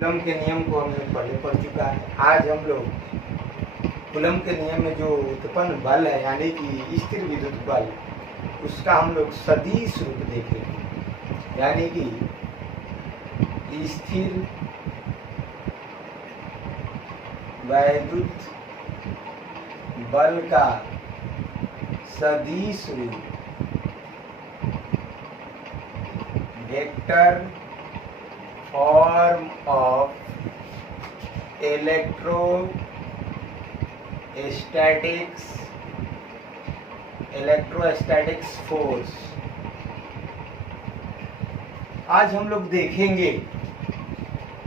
Coulomb के नियम को हमने पहले पढ़ चुका है। आज हम लोग कूलम के नियम में जो उत्पन्न बल है यानी कि स्थिर विद्युत बल, उसका हम लोग सदिश रूप देखेंगे। यानी कि स्थिर वैद्युत बल का सदिश रूप vector form of electrostatics force. आज हम लोग देखेंगे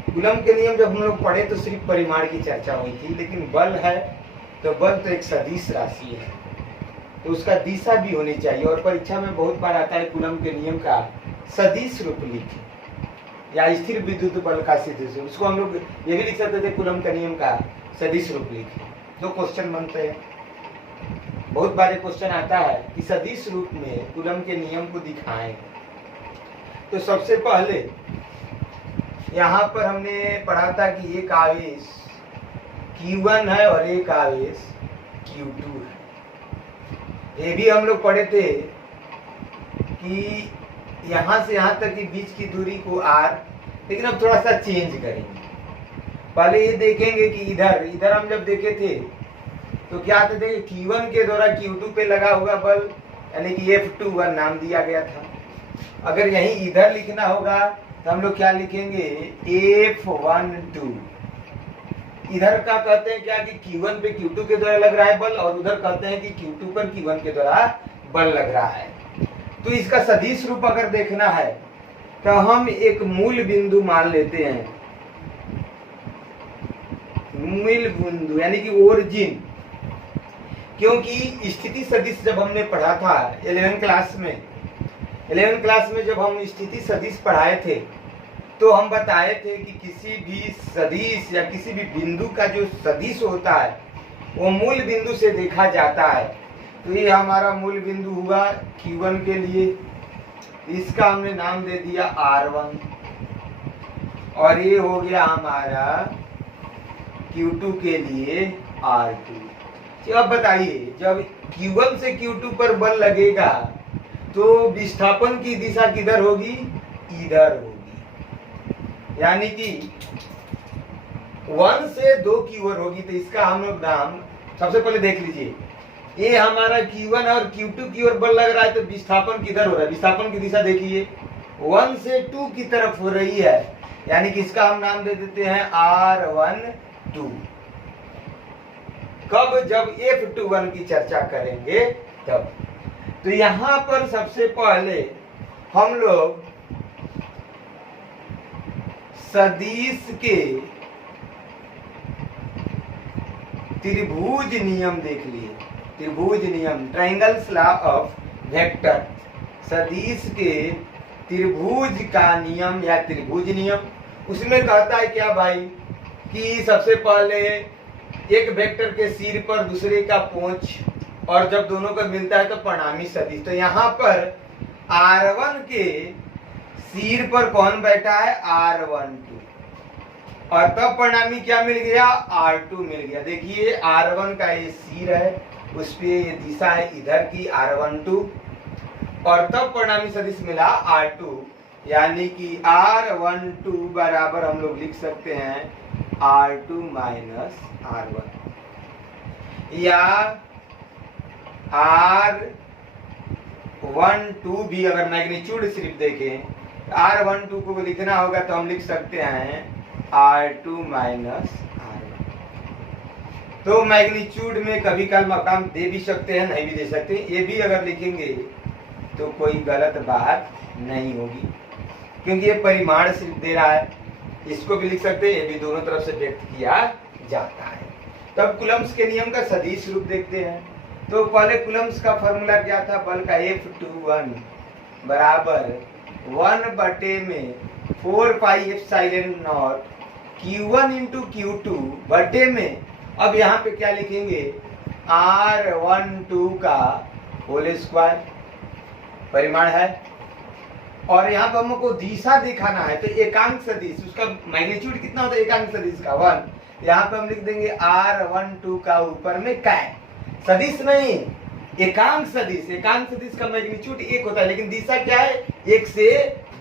कूलम के नियम जब हम लोग पढ़े तो सिर्फ परिमाण की चर्चा हुई थी, लेकिन बल है तो बल तो एक सदिश राशि है, तो उसका दिशा भी होनी चाहिए। और परीक्षा में बहुत बार आता है कूलम के नियम का सदिश रूप लिखें या स्थिर विद्युत बल का सदिश रूप, उसको हम लोग ये भी लिख सकते थे कूलम के नियम का सदिश रूप लिखें। दो क्वेश्चन बनते हैं, बहुत बार क्वेश्चन आता है कि सदिश रूप में कूलम के नियम को दिखाएं। तो सबसे पहले यहाँ पर हमने पढ़ा था कि एक आवेश Q1 है और एक आवेश Q2 है। ये भी हम लोग पढ़े थे कि यहाँ से यहाँ तक की बीच की दूरी को R, लेकिन अब थोड़ा सा चेंज करेंगे। पहले ये देखेंगे कि इधर हम जब देखे थे तो क्या आते थे कि Q1 के द्वारा Q2 पे लगा हुआ बल यानी कि F21 नाम दिया गया था। अगर यहीं इधर लिखना होगा तो हम लोग क्या लिखेंगे F12। इधर का कहते हैं क्या कि Q1 पे Q2 के द्वारा लग रहा है बल, और उधर कहते हैं कि Q2 पर Q1 के द्वारा बल लग रहा है। तो इसका सदिश रूप अगर देखना है तो हम एक मूल बिंदु मान लेते हैं, मूल बिंदु यानी कि ओरिजिन। क्योंकि स्थिति सदिश जब हमने पढ़ा था 11वीं क्लास में जब हम स्थिति सदिश पढ़ाए थे तो हम बताए थे कि किसी भी सदिश या किसी भी बिंदु का जो सदिश होता है वो मूल बिंदु से देखा जाता है। तो ये हमारा मूल बिंदु हुआ Q1 के लिए, इसका हमने नाम दे दिया R1, और ये हो गया हमारा Q2 के लिए R2। तो अब बताइए जब Q1 से Q2 पर बल लगेगा तो विस्थापन की दिशा किधर होगी? इधर होगी, यानी कि 1 से 2 की ओर होगी। तो इसका हम लोग नाम सबसे पहले देख लीजिए, ये हमारा Q1 और Q2 की ओर बल लग रहा है तो विस्थापन किधर हो रहा है? विस्थापन की दिशा देखिए 1 से 2 की तरफ हो रही है, यानी कि इसका हम नाम दे देते हैं R12। कब? जब F21 की चर्चा करेंगे तब। तो यहां पर सबसे पहले हम लोग सदिश के त्रिभुज नियम देख लिए। त्रिभुज नियम, ट्रायंगल्स लॉ ऑफ वेक्टर, सदिश के त्रिभुज का नियम या त्रिभुज नियम। उसमें कहता है क्या भाई कि सबसे पहले एक वेक्टर के सिर पर दूसरे का पोंछ, और जब दोनों का मिलता है तो परिणामी सदिश। तो यहाँ पर R1 के सिर पर कौन बैठा है? R12, और तब परिणामी क्या मिल गया? R2 मिल गया। देखिए R1 का ये सिर है, उस पे ये दिशा है इधर की R12, और तब परिणामी सदिश मिला R2, यानी कि R12 बराबर हम लोग लिख सकते हैं R2 माइनस R1, या R12 भी अगर मैग्नीट्यूड सिर्फ देखें R12 को लिखना होगा तो हम लिख सकते हैं R2 माइनस R1। तो मैग्नीट्यूड में कभी कल मकाम दे भी सकते हैं, नहीं भी दे सकते। ये भी अगर लिखेंगे तो कोई गलत बात नहीं होगी, क्योंकि ये परिमाण सिर्फ दे रहा है। इसको भी लिख सकते हैं, ये भी दोनों तरफ से व्यक्त किया जाता है। तब कूलम्स के नियम का सदिश रूप देखते हैं। तो पहले कूलम्स का फॉर्मूला क्या था? बल का F21 बराबर 1/4 pi epsilon not Q1 into Q2 बटे में, अब यहाँ पे क्या लिखेंगे? R12 का होल स्क्वायर, परिमाण है, और यहाँ पर हमको दिशा दिखाना है, तो एकांक सदिश उसका मैग्नीट्यूड कितना होता है एकांक सदिश का 1। यहाँ पे हम लिख देंगे R12 का ऊपर में क्या है, सदिश नहीं एकांक सदिश। एकांक सदिश का मैग्नीट्यूड 1 होता है, लेकिन दिशा क्या है 1 से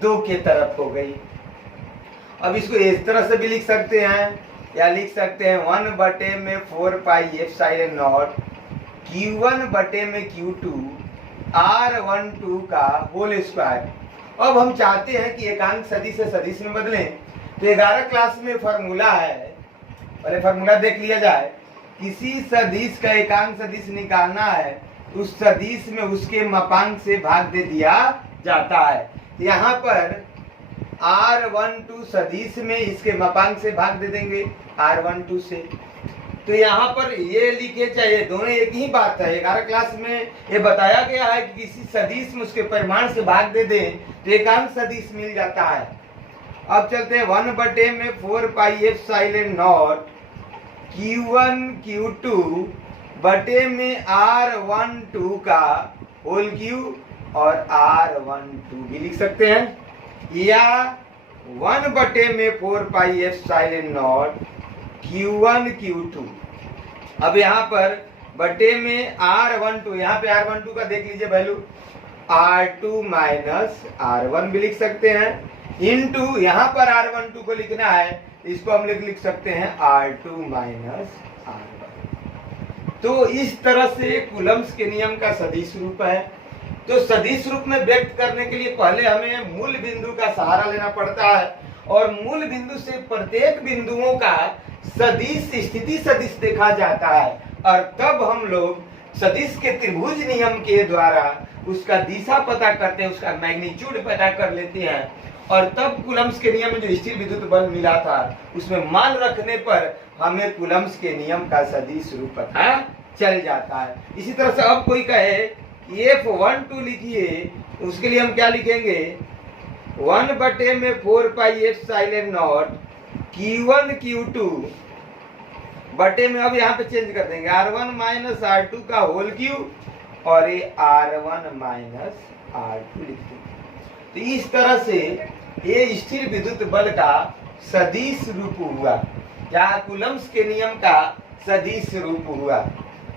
2 के तरफ हो गई। अब इसको इस तरह से भी लिख सकते हैं, या लिख सकते हैं 1/4 pi epsilon not Q1/Q2 R12 का होल स्क्वायर। अब हम चाहते हैं कि एकांक सदिश से सदिश में बदलें, तो 11 क्लास में फॉर्मूला है, पहले फॉर्मूला देख लिया जाए। किसी सदिश का एकांक सदिश निकालना है, उस सदिश में उसके मापांक से भाग दे दिया जाता है। यहाँ पर R12 सदिश में इसके मापांक से भाग दे देंगे R12 से, तो यहाँ पर ये लिखे चाहिए, दोनों एक ही बात है। 11 क्लास में ये बताया गया है कि किसी सदिश में उसके परिमाण से भाग दे दें तो एकांक सदिश मिल जाता है। अब चलते हैं 1/4 pi epsilon not Q1 Q2 बटे में R12 का होल क्यूब और R12 भी लिख सकते हैं, या 1/4 pi epsilon not Q1 Q2। अब यहाँ पर बटे में R12, यहाँ पे R12 का देख लीजिए वैल्यू R2 माइनस R1 भी लिख सकते हैं, इनटू यहाँ पर R12 को लिखना है, इसको हम लिख सकते हैं R2 माइनस R1। तो इस तरह से कूलम्स के नियम का सदिश रूप है। तो सदिश रूप में व्यक्त करने के लिए पहले हमें मूल बिंदु का सहारा लेना पड़ता है, और मूल बिंदु से प्रत्येक बिंदुओं का सदिश स्थिति सदिश देखा जाता है, और तब हम लोग सदिश के त्रिभुज नियम के द्वारा उसका दिशा पता करते हैं, उसका मैग्नीट्यूड पता कर लेते हैं, और तब कूलम्स के नियम में जो स्थिर विद्युत बल मिला था उसमें मान रखने पर हमें कूलम्स के नियम का सदिश रूप पता चल जाता है। इसी तरह से अब कोई कहे F12 लिखिए, उसके लिए हम क्या लिखेंगे 1/4 pi epsilon not Q1 Q2 बटे में, अब यहाँ पे चेंज कर देंगे R1 माइनस R2 का होल क्यूब और ये R1 माइनस R2 लिख देंगे। तो इस तरह से ये स्थिर विद्युत बल का सदिश रूप हुआ, क्या कूलम्स के नियम का सदिश रूप हुआ।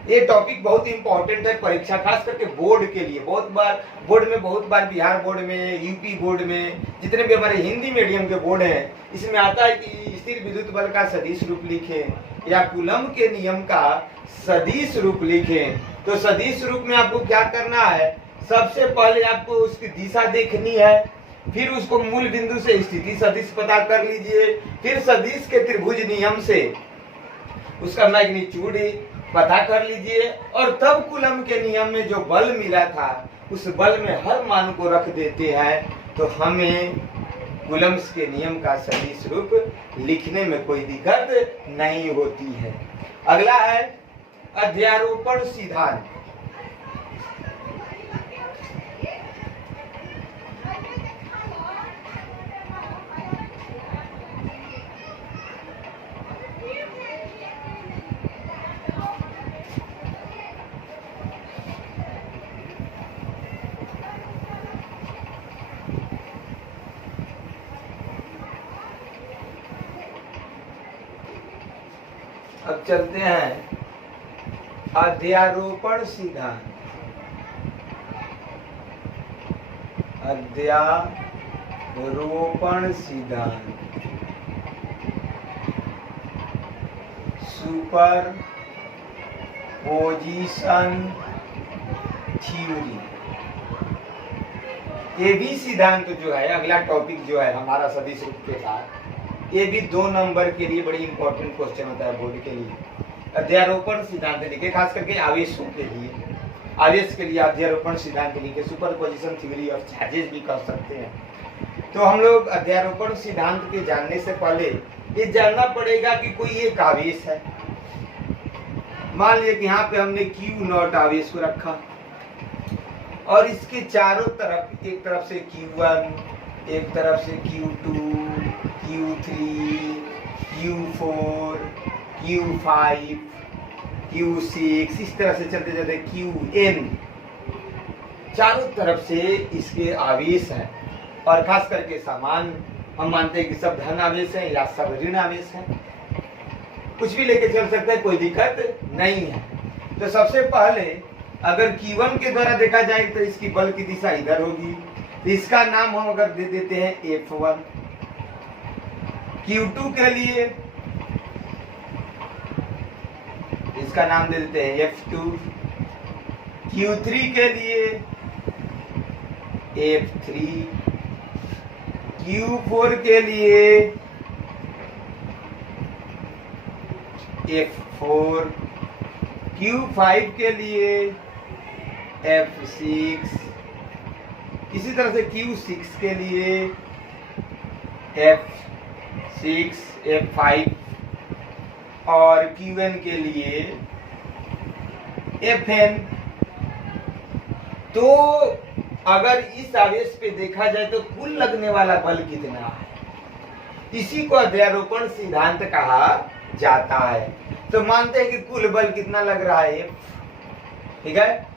ये टॉपिक बहुत इंपॉर्टेंट है परीक्षा, खास करके बोर्ड के लिए। बहुत बार बिहार बोर्ड में, यूपी बोर्ड में, जितने भी हमारे हिंदी मीडियम के बोर्ड हैं, इसमें आता है कि स्थिर विद्युत बल का सदिश रूप लिखें या कूलम के नियम का सदिश रूप लिखें। तो सदिश रूप में आपको क्या करना है, सबसे पहले आपको उसकी दिशा देखनी है, फिर उसको मूल बिंदु से स्थिति सदिश पता कर लीजिए, फिर सदिश के त्रिभुज नियम से उसका मैग्नीट्यूड पता कर लीजिए, और तब कूलम के नियम में जो बल मिला था उस बल में हर मान को रख देते हैं, तो हमें कूलम्स के नियम का सदिश रूप लिखने में कोई दिक्कत नहीं होती है। अगला है अध्यारोपण सिद्धांत। अब चलते हैं अध्यारोपण सिद्धांत। अध्यारोपण सिद्धांत सुपर पोजिशन थ्योरी। ये भी सिद्धांत जो है, अगला टॉपिक जो है हमारा सदिश रूप के साथ, ये भी 2 नंबर के लिए बड़ी इंपॉर्टेंट क्वेश्चन होता है बोर्ड के लिए। अध्यारोपण सिद्धांत लिखे, खास करके आवेशों के लिए, आवेश के लिए अध्यारोपण सिद्धांत लिखे, सुपरपोजिशन थ्योरी ऑफ चार्जेस भी कह सकते हैं। तो हम लोग अध्यारोपण सिद्धांत के जानने से पहले ये जानना पड़ेगा कि कोई एक आवेश है। मान लिया कि यहाँ पे हमने Q0 आवेश को रखा, और इसके चारों तरफ, एक तरफ से Q1, एक तरफ से Q2, Q3, Q4, Q5, Q6, इस तरह से चलते चलते Qn, चारों तरफ से इसके आवेश हैं। और खास करके सामान हम मानते हैं कि सब धन आवेश है या सब ऋण आवेश है, कुछ भी लेके चल सकते हैं, कोई दिक्कत नहीं है। तो सबसे पहले अगर Q1 के द्वारा देखा जाए तो इसकी बल की दिशा इधर होगी, तो इसका नाम हम अगर दे देते हैं F1। Q2 के लिए इसका नाम दे देते हैं F2। Q3 के लिए F3। Q4 के लिए F4। Q5 के लिए F6। इसी तरह से Q6 के लिए F6, F5 और Qn के लिए Fn। तो अगर इस आवेश पे देखा जाए तो कुल लगने वाला बल कितना है, इसी को अध्यारोपण सिद्धांत कहा जाता है। तो मानते हैं कि कुल बल कितना लग रहा है F, ठीक है,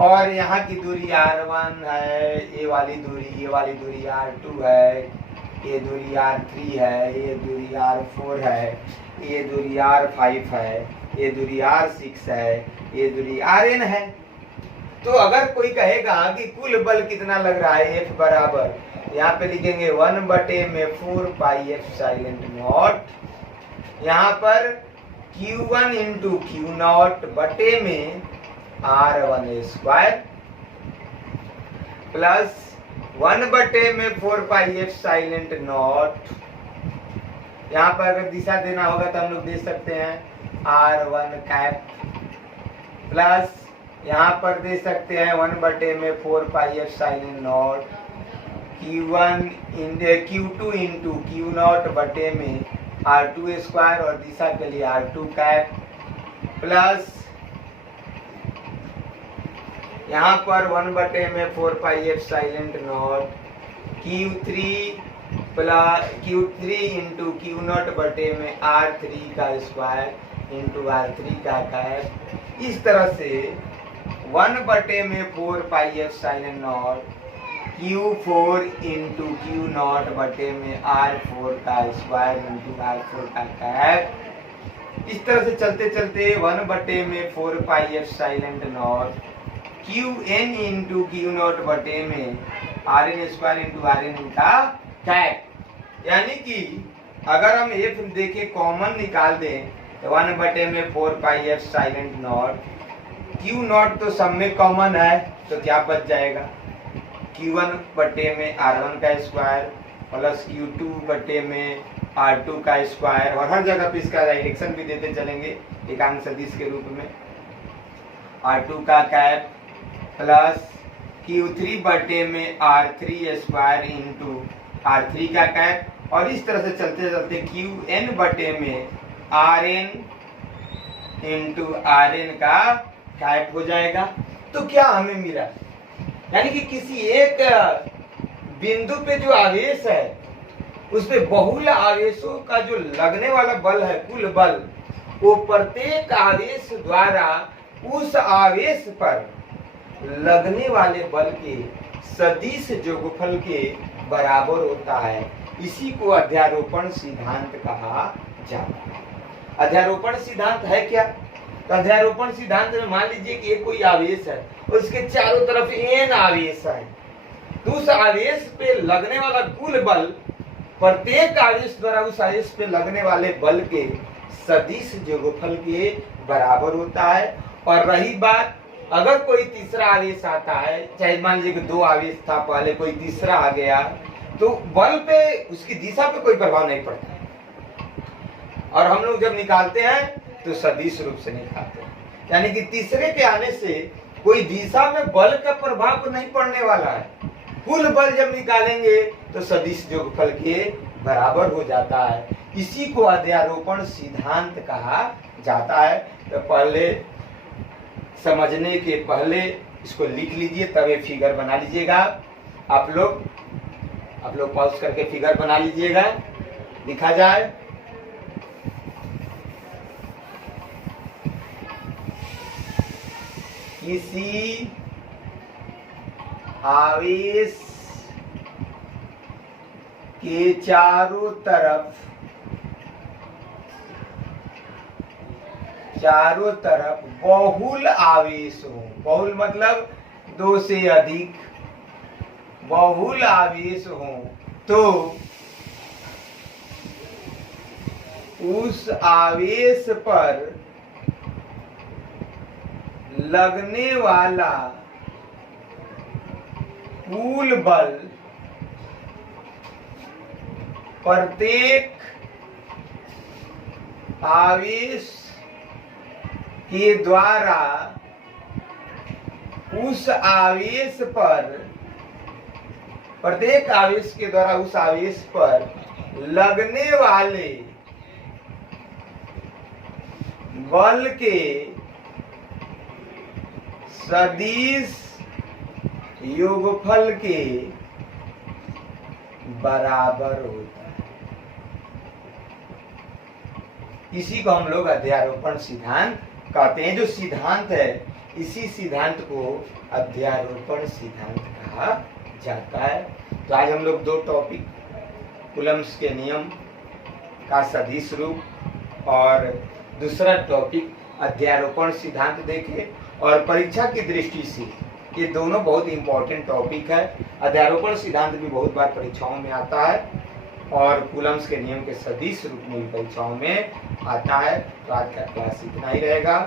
और यहाँ की दूरी R1 है, ये वाली दूरी R2 है, ये दूरी R3 है, ये दूरी R4 है, ये दूरी R5 है, ये दूरी R6 है, ये दूरी Rn है। तो अगर कोई कहेगा कि कुल बल कितना लग रहा है F बराबर, यहाँ पे लिखेंगे 1/4 पाई F0। यहाँ पर Q1 इंटू Q0 बटे में R1² प्लस 1/4 पाई F0। यहाँ पर अगर दिशा देना होगा तो हम लोग दे सकते हैं R1 प्लस यहाँ पर दे सकते हैं 1/4 पाई F0 Q2 इंटू Q0 बटे में R2² और दिशा के लिए R2 प्लस यहाँ पर 1/4 पाई F0 Q3 इंटू Q0 बटे में R3² इंटू R3 इस तरह से 1/4 पाई F0 Q4 इंटू Q0 बटे में R4² इंटू R4 इस तरह से चलते चलते 1/4 पाई F0 Qn इंटू Q0 बटे में Rn² इंटू Rn यानी कि अगर हम F देके कॉमन निकाल दें तो 1/4 पाई F0 Q0 तो सब में कॉमन है, तो क्या बच जाएगा Q1 बटे में R1² प्लस Q2 बटे में R2² और हर जगह पे इसका डायरेक्शन भी देते चलेंगे एकांक सदिश के रूप में R2 प्लस Q3 बटे में R3² इंटू R3 और इस तरह से चलते चलते Qn बटे में Rn इंटू Rn हो जाएगा। तो क्या हमें मिला, यानी कि किसी एक बिंदु पे जो आवेश है उस पे बहुल आवेशों का जो लगने वाला बल है कुल बल, वो प्रत्येक आवेश द्वारा उस आवेश पर लगने वाले बल के सदिश योगफल के बराबर होता है। इसी को अध्यारोपण सिद्धांत कहा जाता है। अध्यारोपण सिद्धांत है क्या? तो अध्यारोपण सिद्धांत में मान लीजिए कि एक कोई आवेश है, उसके चारों तरफ n आवेश है, तो उस आवेश पे लगने वाला कुल बल प्रत्येक आवेश द्वारा उस आवेश पे लगने वाले बल के सदिश योगफल के बराबर होता है। और रही बात, अगर कोई तीसरा आवेश आता है, चाहे मान लीजिए कि दो आवेश था पहले, कोई तीसरा आ गया, तो बल पे उसकी दिशा पे कोई प्रभाव नहीं पड़ता है। और हम लोग जब निकालते हैं तो सदिश रूप से निकालते हैं, यानी कि तीसरे के आने से कोई दिशा में बल का प्रभाव नहीं पड़ने वाला है। कुल बल जब निकालेंगे तो सदिश योगफल के बराबर हो जाता है। इसी को अध्यारोपण सिद्धांत कहा जाता है। तो पहले समझने के पहले इसको लिख लीजिए, तब ये फिगर बना लीजिएगा। आप लोग पॉज करके फिगर बना लीजिएगा, लिखा जाए। किसी आवेश के चारों तरफ बहुल आवेश हो, बहुल मतलब दो से अधिक, बहुल आवेश हो तो उस आवेश पर लगने वाला कुल बल प्रत्येक आवेश के द्वारा उस आवेश पर, प्रत्येक आवेश के द्वारा उस आवेश पर लगने वाले बल के सदिश योगफल के बराबर होता है। इसी को हम लोग अध्यारोपण सिद्धांत कहते हैं। जो सिद्धांत है, इसी सिद्धांत को अध्यारोपण सिद्धांत कहा जाता है। तो आज हम लोग दो टॉपिक, कूलम्ब्स के नियम का सदिश रूप और दूसरा टॉपिक अध्यारोपण सिद्धांत देखे। और परीक्षा की दृष्टि से ये दोनों बहुत इंपॉर्टेंट टॉपिक है। अध्यारोपण सिद्धांत भी बहुत बार परीक्षाओं में आता है और कूलम्ब्स के नियम के सदिश रूप में भी परीक्षाओं में आता है। तो आज का क्लास इतना ही रहेगा।